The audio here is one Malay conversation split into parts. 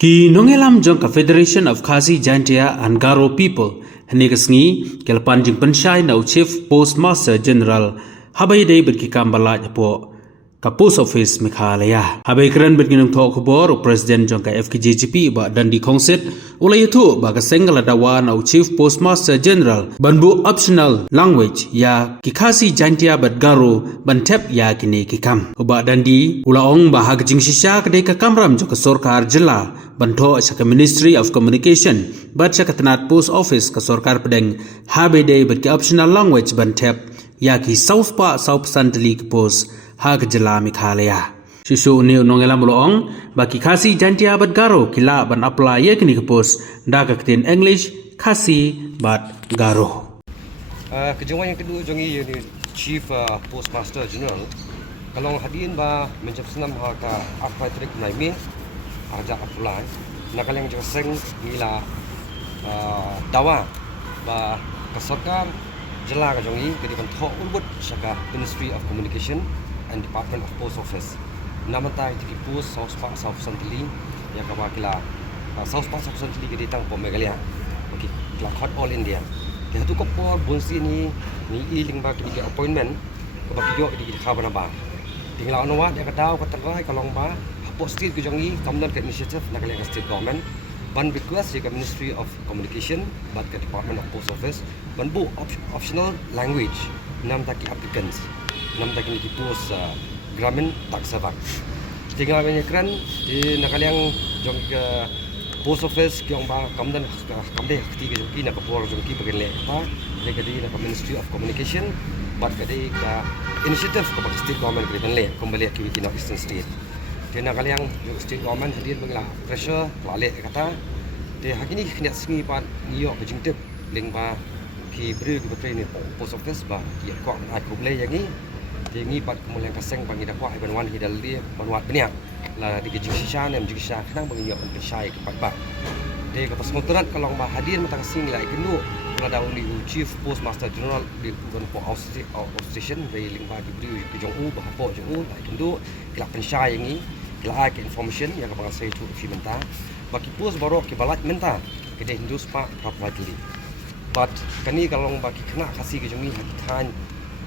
Ki nongelam jong ka Federation of Khasi Jaintia and Garo People hanigasngi kelpan jing pensyai na Chief Postmaster General habai dei berki kambala po ka post office Meghalaya habai keren berki nong thok khobor President jong ka FKJGP ba dandi khongset ulai thu ba ka sengala dawa na Chief Postmaster General banbu optional language ya ki Khasi Jaintia bat Garo bantep ya kini kikam ba dandi ulaong ba hagjing shisha kadai ka kamram jong ka sorkar jila banto sa Ministry of Communication bat sa katanat post office ka sorkar pedeng habe day bat ki optional language bantep ya ki South Pa South Santali ki post ha ka jala Meghalaya sisu ni nongela mulong ba ki Khasi Jaintia bat Garo kila ban apply ye kini ki post da ka tin English Khasi bat Garo kejauhan yang kedua jongi ini Chief Postmaster General kalau hadirin ba mencap senam ha ka apa trik naimi aja apply nakaleng jo seng gila dawa ba kasarkar jela ka jongi kedi kan tho ulbut saka Ministry of Communication and Department of Post Office namata ti post South Pa South Santali ya ka bakila South Pa South Santali kedi tang po Meghalaya okey kla khot all India ke tu ko por bunsi ni iling ba kedi appointment ko ba kiyo kedi khabana ba tinglaw no wa ya ka daw ka tangkai kalong ba posted ke jongi common initiative nakaleng state government ban request ke Ministry of Communication bat ke Department of Post Office ban bu optional language nam taki applicants nam taki ni post gramin tak sabak tinggal banyak kran di nakaleng jongi ke Post Office ke ba common kamde ti ke jongi na kapor jongi bagian le pa le ke di na Ministry of Communication bat ke di ka initiative ke state government ke ban le kembali ke within Eastern State Kena kali yang state government hadir bangla pressure lale kata de hakini kena singi pat niyo kejingtep ling ba ki bri ki betre ni post office ba ki ko ai ko ble yang ni de ngi pat kemulian kaseng bangi dakwa ban wan hidal dia banwat benia la di kejing shisha nem jing shisha kadang bangi yo ban syai ke pat ba de kata semotorat kalau ba hadir mata kasing la ikenu la daun di Chief Postmaster General di ban po station de ling ba ki bri ki jong u ba po jong u la ikenu kelak pensyai yang ni kelak information yang kapang saya cu fi menta baki pos baru ke balat menta ke de hindus pa properly but kani kalau baki kena kasih ke jongi hatan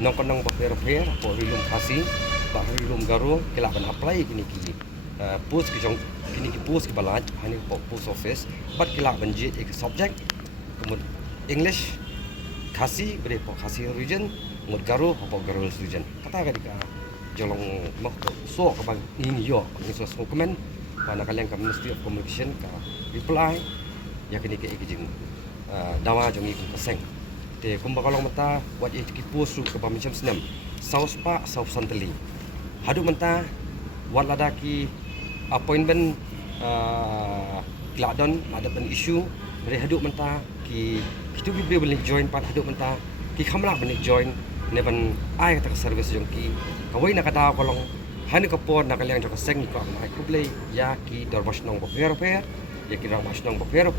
nong konong ba pero po rilum kasih ba rilum Garo kelak ban apply kini ki pos ke jong kini ki pos ke balat hani post office but kelak ban je ek subject kemudian English kasih bere po kasih region mud Garo po Garo region kata ka jolong mak so ka bang ini yo ni so komen pa nakaleng ka Ministry of Communication ka reply ya kini ke ikijing dawa jongi ku kaseng te kumba kalong mata wat ki post ka ba macam senam South Pa South Santali hadu mata wat ladaki appointment gladon ada ban issue dari hadu mata ki kitu bi boleh join pat hadu mata ki khamla boleh join neban ai kata service jongki kawai nakata kolong hani kapor nakaliang jok seng ko ai kublei ya ki dorbash nong bo per ya ki dorbash nong bo per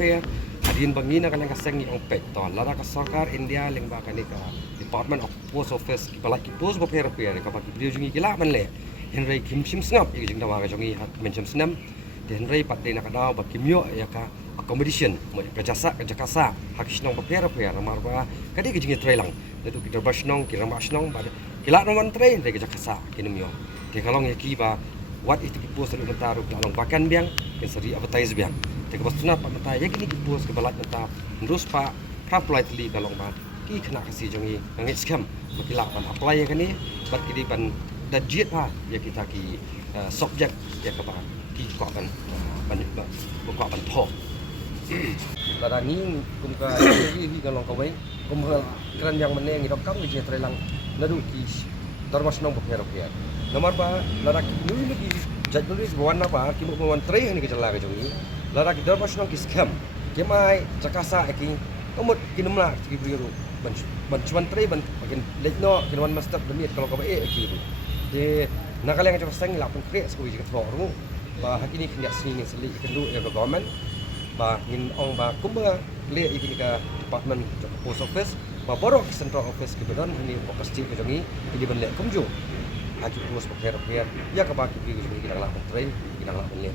adin bangi nakaliang ka seng ni ong pek ton lara ka sarkar India leng ba kani ka Department of Post Office ki pala ki post bo per ka ba ki brio jungi kila man le henry kim sim snap i jing dawa ka jongi hat menjam snam de henry pat de nakadaw ba kimyo ya ka accommodation mo ka jakasa hakish nong bo per mar ba kadi ki jingi trailang itu kita basnong kira basnong pada kila nomor train dari jakasa kinumyo ke kalong ya kiba what itu ki post lu mentaru kalong bakan biang ke seri advertise biang te ke bastuna pa mata ya kini ki post ke balat mata terus pa politely kalong ba ki kena kasih jongi ngit scam bakila pan apply ya kani bat kidi ban dajit pa ya kita ki subject ya ke ba ki ko ban ko ban tho pada ni kumka ini kalau kau baik kumka keran yang meneng itu kamu je terlang lalu ki darwas nong berper nomor ba larak nui lagi jad nulis bawan apa ki mo bawan tre ni ke jala ke jongi larak darwas nong ki scam ki mai jakasa ki komot kinumla ki biru ban cuan tre ban bagian lekno kinwan master demit kalau kau baik ki de nakal yang cakasang lapun kre sekali je ketoro ba hakini kena sini seli kendu ya government ba in ong ba kumba le iki ka Department of Post Office ba borok Central Office ke bedan ini pasti ke jongi di ban le kumju haji post per ya ka ba ki jongi ki dalam train ki dalam le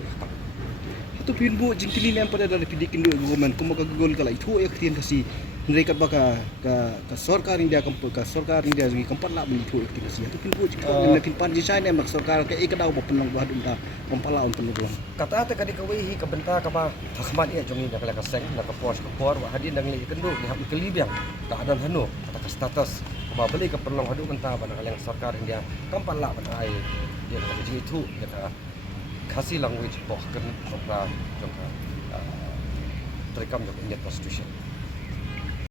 tu pinbu jingkili nem pada dari pidikin du government kuma ka gol kala itu ek tien kasi mereka baka ka sarkar India ka sarkar India gi kampat la beli itu ek tien kasi tu pinbu jingkili nem pin pan ji sai nem mak sarkar ka ek daw penong ba dum ta kompala on penong long kata ta kadi kawai hi ka benta ka ba hakmat ia jongi nak ka seng nak ka pos ka por wa hadin dang li kendu ni hab kelibiang ta adan hanu kata ka status ba beli ka perlong hadu benta ba nak sarkar India kampala ba ai dia ka ji itu dia ka kasi language boh kan jongka terekam jong Indian constitution